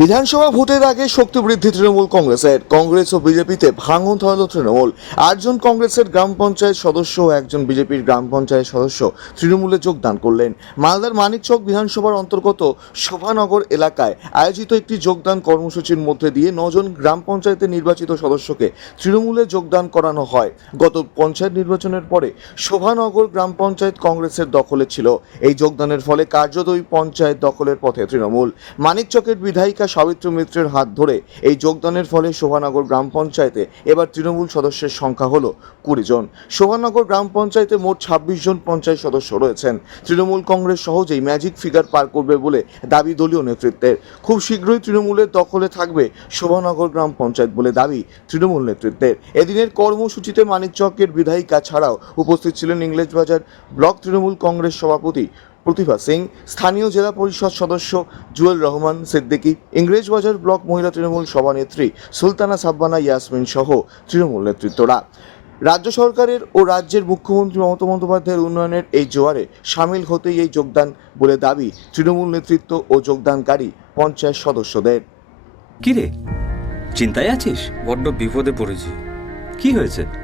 বিধানসভা ভোটের আগে শক্তি বৃদ্ধি তৃণমূল কংগ্রেসের। কংগ্রেস ও বিজেপিতে ভাঙন ধরালো তৃণমূল। আটজন কংগ্রেসের গ্রাম পঞ্চায়েত সদস্য ও একজন বিজেপির গ্রাম পঞ্চায়েত সদস্য তৃণমূলে যোগদান করলেন। মালদার মানিকচক বিধানসভার অন্তর্গত শোভানগর এলাকায় আয়োজিত একটি যোগদান কর্মসূচির মধ্যে দিয়ে নজন গ্রাম পঞ্চায়েতের নির্বাচিত সদস্যকে তৃণমূলে যোগদান করানো হয়। গত পঞ্চায়েত নির্বাচনের পরে শোভানগর গ্রাম পঞ্চায়েত কংগ্রেসের দখলে ছিল। এই যোগদানের ফলে কার্যত পঞ্চায়েত দখলের পথে তৃণমূল। মানিকচকের বিধায়িকা সাবিত্র মিত্রের হাত ধরে এই যোগদানের ফলে শোভানগর গ্রাম পঞ্চায়েতে এবার তৃণমূল সদস্যের সংখ্যা হলো কুড়ি জন। শোভানগর গ্রাম পঞ্চায়েতে মোট ছাব্বিশ জন পঞ্চায়েত সদস্য রয়েছেন। তৃণমূল কংগ্রেস সহজেই ম্যাজিক ফিগার পার করবে বলে দাবি দলীয় নেতৃত্বের। খুব শীঘ্রই তৃণমূলের দখলে থাকবে শোভানগর গ্রাম পঞ্চায়েত বলে দাবি তৃণমূল নেতৃত্বের। এদিনের কর্মসূচিতে মানিক মানিকচকের বিধায়িকা ছাড়াও উপস্থিত ছিলেন ইংরেজবাজার ব্লক তৃণমূল কংগ্রেস সভাপতি প্রতিভা সিং স্থানীয় জেলা পরিষদ সদস্য জুয়েল রহমান সিদ্দিকী ইংরেজবাজার ব্লক মহিলা তৃণমূল সভানেত্রী সুলতানা সাব্বানা ইয়াসমিন সহ তৃণমূল নেতৃত্বরা। রাজ্য সরকারের ও রাজ্যের মুখ্যমন্ত্রী মমতা বন্দ্যোপাধ্যায়ের উন্নয়নের এই জোয়ারে সামিল হতেই এই যোগদান বলে দাবি তৃণমূল নেতৃত্ব ও যোগদানকারী পঞ্চায়েত সদস্যদের। কি রে চিন্তায় আছিস? বড্ড বিপদে পড়েছি। কি হয়েছে?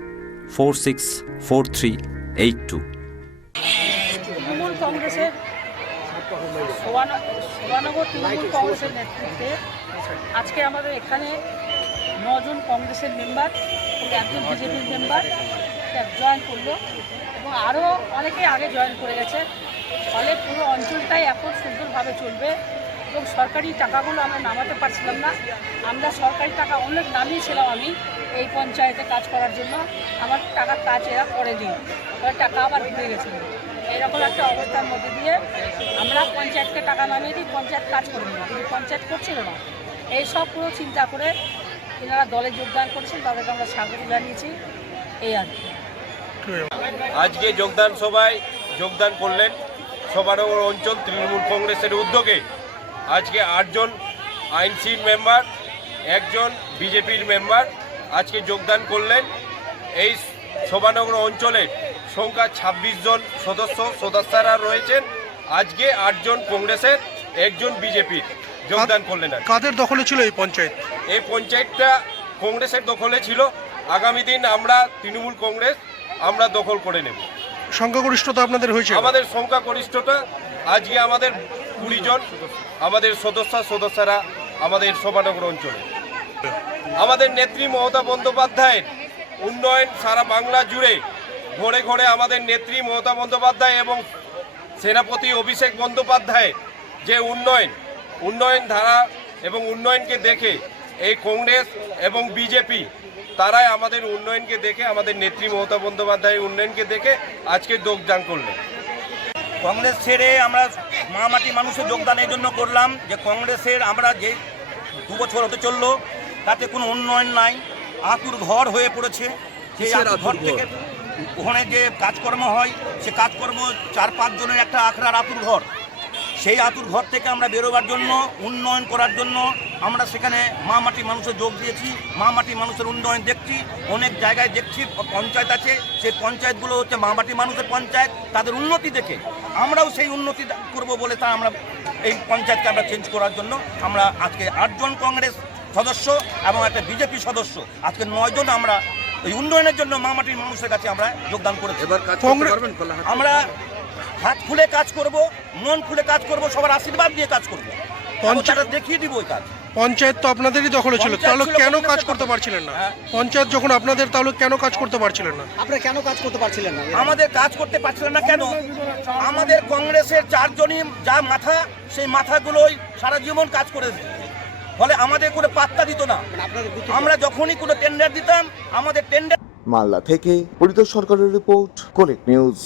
four six four three eight two Trinamool কংগ্রেসের শোভানগর তৃণমূল কংগ্রেসের নেতৃত্বে আজকে আমাদের এখানে নজন কংগ্রেসের মেম্বার একজন বিজেপির মেম্বার জয়েন করল এবং আরও অনেকে আগে জয়েন করে গেছে। ফলে পুরো অঞ্চলটাই এখন সুন্দরভাবে চলবে। এবং সরকারি টাকাগুলো আমরা নামাতে পারছিলাম না। আমরা সরকারি টাকা অনেক নামিয়েছিলাম আমি এই পঞ্চায়েতে কাজ করার জন্য। আমার টাকার কাজ এরা করেনি। ফলে টাকা আবার ঘুরে গেছিল। এরকম একটা অবস্থার মধ্যে দিয়ে আমরা পঞ্চায়েতকে টাকা নামিয়ে দিই পঞ্চায়েত কাজ করবে না কিন্তু পঞ্চায়েত করছিল না। এই সব পুরো চিন্তা করে এনারা দলে যোগদান করেছেন। তাদেরকে আমরা স্বাগত জানিয়েছি। এই আর আজকে যোগদান সভায় যোগদান করলেন সভানগর অঞ্চল তৃণমূল কংগ্রেসের উদ্যোগে আজকে আটজন আইনসির মেম্বার একজন বিজেপির মেম্বার আজকে যোগদান করলেন। এই শোভানগর অঞ্চলের সংখ্যা ২৬ জন সদস্য সদস্যরা রয়েছেন। আজকে আটজন কংগ্রেসের একজন বিজেপির যোগদান করলেন। কাদের দখলে ছিল এই পঞ্চায়েত? এই পঞ্চায়েতটা কংগ্রেসের দখলে ছিল। আগামী দিন আমরা তৃণমূল কংগ্রেস আমরা দখল করে নেব। সংখ্যাগরিষ্ঠতা আপনাদের হয়েছে? আমাদের সংখ্যাগরিষ্ঠতা আজকে আমাদের কুড়ি জন আমাদের সদস্য সদস্যরা আমাদের শোভানগর অঞ্চলে। আমাদের নেত্রী মমতা বন্দ্যোপাধ্যায়ের উন্নয়ন সারা বাংলা জুড়ে ঘরে ঘরে আমাদের নেত্রী মমতা বন্দ্যোপাধ্যায় এবং সেনাপতি অভিষেক বন্দ্যোপাধ্যায়ের যে উন্নয়ন উন্নয়ন ধারা এবং উন্নয়নকে দেখে এই কংগ্রেস এবং বিজেপি, তারাই আমাদের উন্নয়নকে দেখে, আমাদের নেত্রী মমতা বন্দ্যোপাধ্যায়ের উন্নয়নকে দেখে আজকে যোগদান করলেন। কংগ্রেস ছেড়ে আমরা মামাটি মানুষের যোগদান এই জন্য করলাম যে কংগ্রেসের আমরা যে দু বছর হতে চলল তাতে কোনো উন্নয়ন নাই আতুর ঘর হয়ে পড়েছে। সেই আতুর ঘর থেকে ওখানে যে কাজকর্ম হয় সে কাজকর্ম চার পাঁচ জনের একটা আখড়ার আতুর ঘর। সেই আতুর ঘর থেকে আমরা বেরোবার জন্য উন্নয়ন করার জন্য আমরা সেখানে মা মাটি মানুষের যোগ দিয়েছি মা মাটি মানুষের উন্নয়ন দেখছি অনেক জায়গায় দেখছি পঞ্চায়েত আছে সেই পঞ্চায়েতগুলো হচ্ছে মা মাটি মানুষের পঞ্চায়েত তাদের উন্নতি দেখে আমরাও সেই উন্নতি করব বলে তা আমরা এই পঞ্চায়েতকে আমরা চেঞ্জ করার জন্য আমরা আজকে আটজন কংগ্রেস সদস্য এবং একটা বিজেপি সদস্য আজকে নয়জন আমরা এই উন্নয়নের জন্য মা মাটির মানুষের কাছে আমরা যোগদান করেছি। আমরা হাত খুলে কাজ করব মন খুলে কাজ করব সবার আশীর্বাদ দিয়ে কাজ করব। পঞ্চায়েত দেখিয়ে দিব ওই কাজ। পঞ্চায়েত তো আপনাদেরই দখলে ছিল তাহলে কেন কাজ করতে পারছিলেন না? হ্যাঁ। পঞ্চায়েত যখন আপনাদের তাহলে কেন কাজ করতে পারছিলেন না? আপনারা কেন কাজ করতে পারছিলেন না? আমাদের কাজ করতে পারছিলেন না কেন? আমাদের কংগ্রেসের চারজনই যা মাথা সেই মাথাগুলোই সারা জীবন কাজ করে ফলে আমাদের কোনো পাত্তা দিত না। মানে আপনাদের আমরা যখনই কোনো টেন্ডার দিতাম আমাদের টেন্ডার মালদা থেকে পরিতোষ সরকারের রিপোর্ট কোলেক নিউজ।